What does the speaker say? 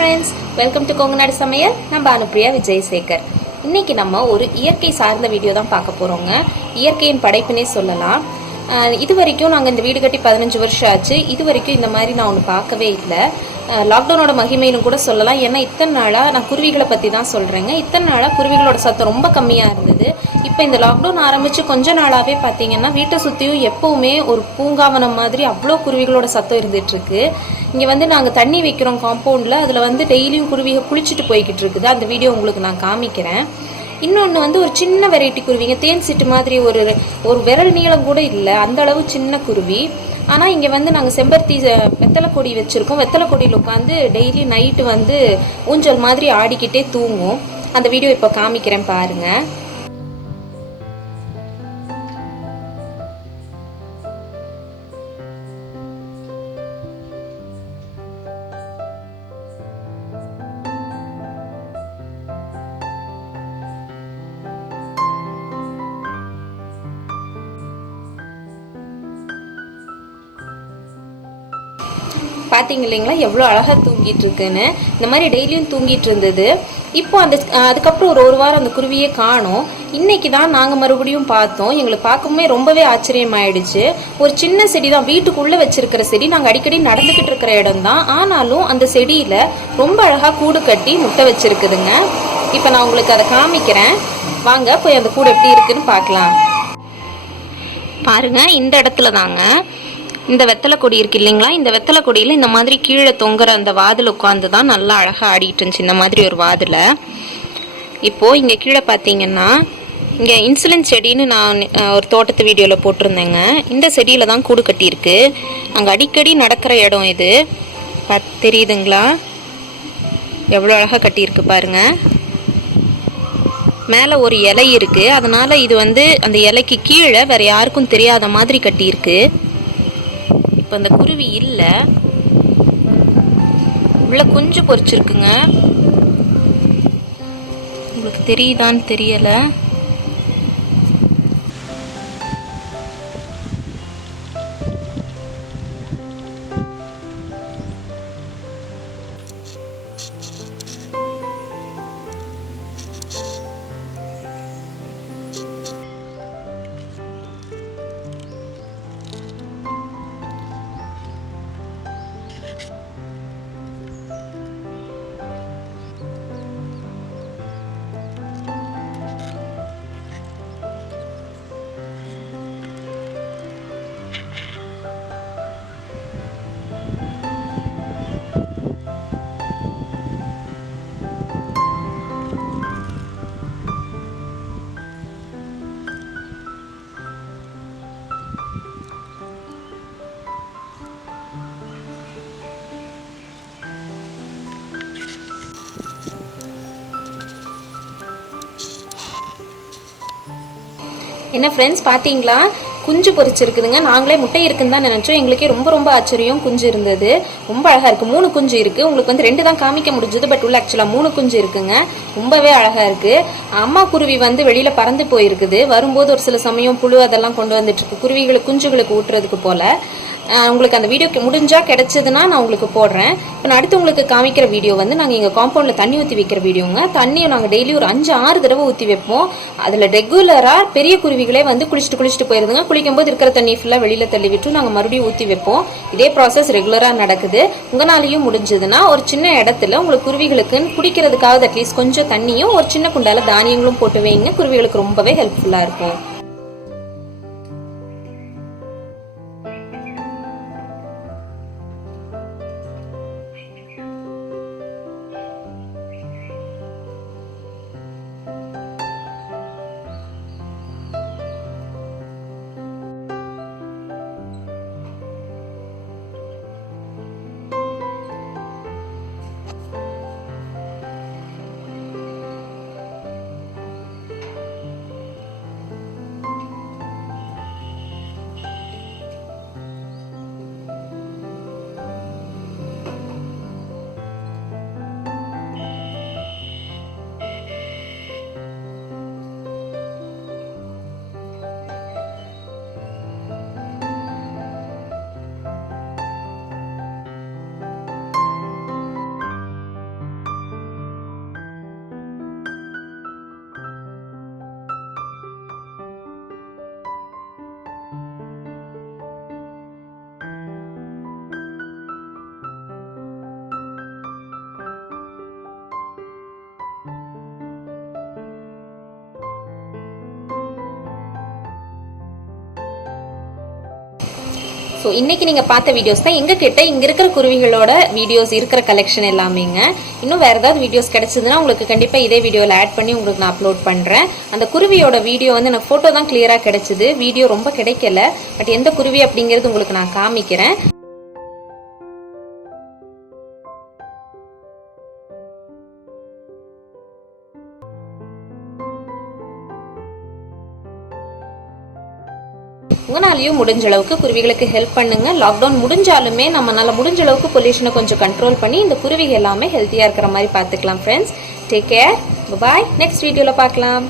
Friends, welcome to Kongunadu சமையல். நான் பானுப்ரியா விஜயசேகர். இன்னைக்கு நம்ம ஒரு இயற்கை சார்ந்த வீடியோ தான் பார்க்க போறோங்க. இயற்கையின் படைப்புனே சொல்லலாம். இது வரைக்கும் நாங்கள் இந்த வீடு கட்டி 15 வருஷம் ஆச்சு. இது வரைக்கும் இந்த மாதிரி நான் ஒன்று பார்க்கவே இல்லை. லாக்டவுனோட மகிமையிலும் கூட சொல்லலாம். ஏன்னா இத்தனை நாளாக நான் குருவிகளை பற்றி தான் சொல்கிறேங்க. இத்தனை நாளாக குருவிகளோட சத்தம் ரொம்ப கம்மியாக இருந்தது. இப்போ இந்த லாக்டவுன் ஆரம்பித்து கொஞ்ச நாளாகவே பார்த்தீங்கன்னா வீட்டை சுற்றியும் எப்போவுமே ஒரு பூங்காவனம் மாதிரி அவ்வளோ குருவிகளோட சத்தம் இருந்துகிட்ருக்கு. இங்கே வந்து நாங்கள் தண்ணி வைக்கிறோம் காம்பவுண்டில். அதில் வந்து டெய்லியும் குருவிகள் குளிச்சுட்டு போய்கிட்டு இருக்குது. அந்த வீடியோ உங்களுக்கு நான் காமிக்கிறேன். இன்னொன்று வந்து ஒரு சின்ன வெரைட்டி குருவிங்க, தேன் சிட்டு மாதிரி ஒரு விரல் நீளம் கூட இல்லை, அந்த அளவு சின்ன குருவி. ஆனால் இங்கே வந்து நாங்கள் செம்பருத்தி வெத்தலை கொடி வச்சுருக்கோம். வெத்தலை கொடியில் உட்காந்து டெய்லி நைட்டு வந்து ஊஞ்சல் மாதிரி ஆடிக்கிட்டே தூங்கும். அந்த வீடியோ இப்போ காமிக்கிறேன் பாருங்கள். பார்த்தீங்க இல்லைங்களா எவ்வளோ அழகாக தூங்கிட்டு இருக்குன்னு. இந்த மாதிரி டெய்லியும் தூங்கிட்டு இருந்தது. இப்போ அதுக்கப்புறம் ஒரு வாரம் அந்த குருவியே காணோம். இன்னைக்கு தான் நாங்கள் மறுபடியும் பார்த்தோம். எங்களுக்கு பார்க்கவே ரொம்பவே ஆச்சரியமாயிடுச்சு. ஒரு சின்ன செடி தான், வீட்டுக்குள்ளே வச்சிருக்கிற செடி. நாங்கள் அடிக்கடி நடந்துக்கிட்டு இருக்கிற இடம் தான். ஆனாலும் அந்த செடியில் ரொம்ப அழகாக கூடு கட்டி முட்டை வச்சிருக்குதுங்க. இப்போ நான் உங்களுக்கு அதை காமிக்கிறேன். வாங்க போய் அந்த கூடு எப்படி இருக்குன்னு பார்க்கலாம். பாருங்க, இந்த இடத்துல தாங்க இந்த வெத்தலை கொடி இருக்கு இல்லைங்களா. இந்த வெத்தலை கொடியில் இந்த மாதிரி கீழே தொங்குற அந்த வாதில் உட்காந்து தான் நல்லா அழகாக ஆடிட்டு இருந்துச்சு. இந்த மாதிரி ஒரு வாதில். இப்போது இங்கே கீழே பார்த்தீங்கன்னா இங்கே இன்சுலின் செடின்னு நான் ஒரு தோட்டத்து வீடியோவில் போட்டிருந்தேங்க. இந்த செடியில் தான் கூடு கட்டியிருக்கு. அங்கே அடிக்கடி நடக்கிற இடம் இது. தெரியுதுங்களா எவ்வளோ அழகாக கட்டியிருக்கு பாருங்கள். மேலே ஒரு இலை இருக்குது. அதனால் இது வந்து அந்த இலைக்கு கீழே வேறு யாருக்கும் தெரியாத மாதிரி கட்டியிருக்கு. இப்போ அந்த குருவி இல்லை, உள்ள குஞ்சு பொரிச்சிருக்குங்க. உங்களுக்கு தெரியுதான்னு தெரியல. என்ன ஃப்ரெண்ட்ஸ், பார்த்தீங்களா குஞ்சு பொரிச்சிருக்குதுங்க. நாங்களே முட்டை இருக்குன்னு தான் நினச்சோம். எங்களுக்கே ரொம்ப ரொம்ப ஆச்சரியம். குஞ்சு இருந்தது. ரொம்ப அழகாக இருக்குது. 3 குஞ்சு இருக்குது. உங்களுக்கு வந்து 2 தான் காமிக்க முடிஞ்சது. பட் உள்ள ஆக்சுவலாக 3 குஞ்சு இருக்குங்க. ரொம்பவே அழகாக இருக்குது. அம்மா குருவி வந்து வெளியில் பறந்து போயிருக்குது. வரும்போது ஒரு சில சமயம் புழு அதெல்லாம் கொண்டு வந்துட்டுருக்கு குருவிகளுக்கு குஞ்சுகளுக்கு ஊட்டுறதுக்கு போல். உங்களுக்கு அந்த வீடியோ முடிஞ்சால் கிடச்சதுன்னா நான் உங்களுக்கு போடுறேன். இப்போ நான் அடுத்து உங்களுக்கு காமிக்கிற வீடியோ வந்து நாங்கள் எங்கள் காம்பவுண்டில் தண்ணி ஊற்றி வைக்கிற வீடியோங்க. தண்ணியை நாங்கள் டெய்லி ஒரு 5-6 தடவை ஊற்றி வைப்போம். அதில் ரெகுலராக பெரிய குருவிகளே வந்து குளிச்சுட்டு போயிருதுங்க. குளிக்கும்போது இருக்கிற தண்ணி ஃபுல்லாக வெளியில் தள்ளி விட்டு நாங்கள் மறுபடியும் ஊற்றி வைப்போம். இதே ப்ராசஸ் ரெகுலராக நடக்குது. உங்களாலையும் முடிஞ்சதுன்னா ஒரு சின்ன இடத்துல உங்களுக்கு குருவிகளுக்கு குடிக்கிறதுக்காக அட்லீஸ்ட் கொஞ்சம் தண்ணியும் ஒரு சின்ன குண்டால தானியங்களும் போட்டு வைங்க. குருவிகளுக்கு ரொம்பவே ஹெல்ப்ஃபுல்லாக இருக்கும். ஸோ இன்னைக்கு நீங்கள் பார்த்த வீடியோஸ் தான் எங்கள் கிட்ட இங்கே இருக்கிற குருவிகளோட வீடியோஸ் இருக்கிற கலெக்ஷன் எல்லாமேங்க. இன்னும் வேறு ஏதாவது வீடியோஸ் கிடைச்சதுன்னா உங்களுக்கு கண்டிப்பாக இதே வீடியோவில் ஆட் பண்ணி உங்களுக்கு நான் அப்லோட் பண்ணுறேன். அந்த குருவியோட வீடியோ வந்து எனக்கு ஃபோட்டோ தான் கிளியராக கிடைச்சிது, வீடியோ ரொம்ப கிடைக்கல. பட் எந்த குருவி அப்படிங்கிறது உங்களுக்கு நான் காமிக்கிறேன். உங்களாலையும் முடிஞ்ச அளவுக்கு குருவிகளுக்கு ஹெல்ப் பண்ணுங்க. லாக்டவுன் முடிஞ்சாலுமே நம்மளால முடிஞ்ச அளவுக்கு பொல்யூஷனை கொஞ்சம் கண்ட்ரோல் பண்ணி இந்த குருவிகள் எல்லாமே ஹெல்த்தியா இருக்கிற மாதிரி பார்த்துக்கலாம். ஃப்ரெண்ட்ஸ், டேக் கேர், பாய். நெக்ஸ்ட் வீடியோல பார்க்கலாம்.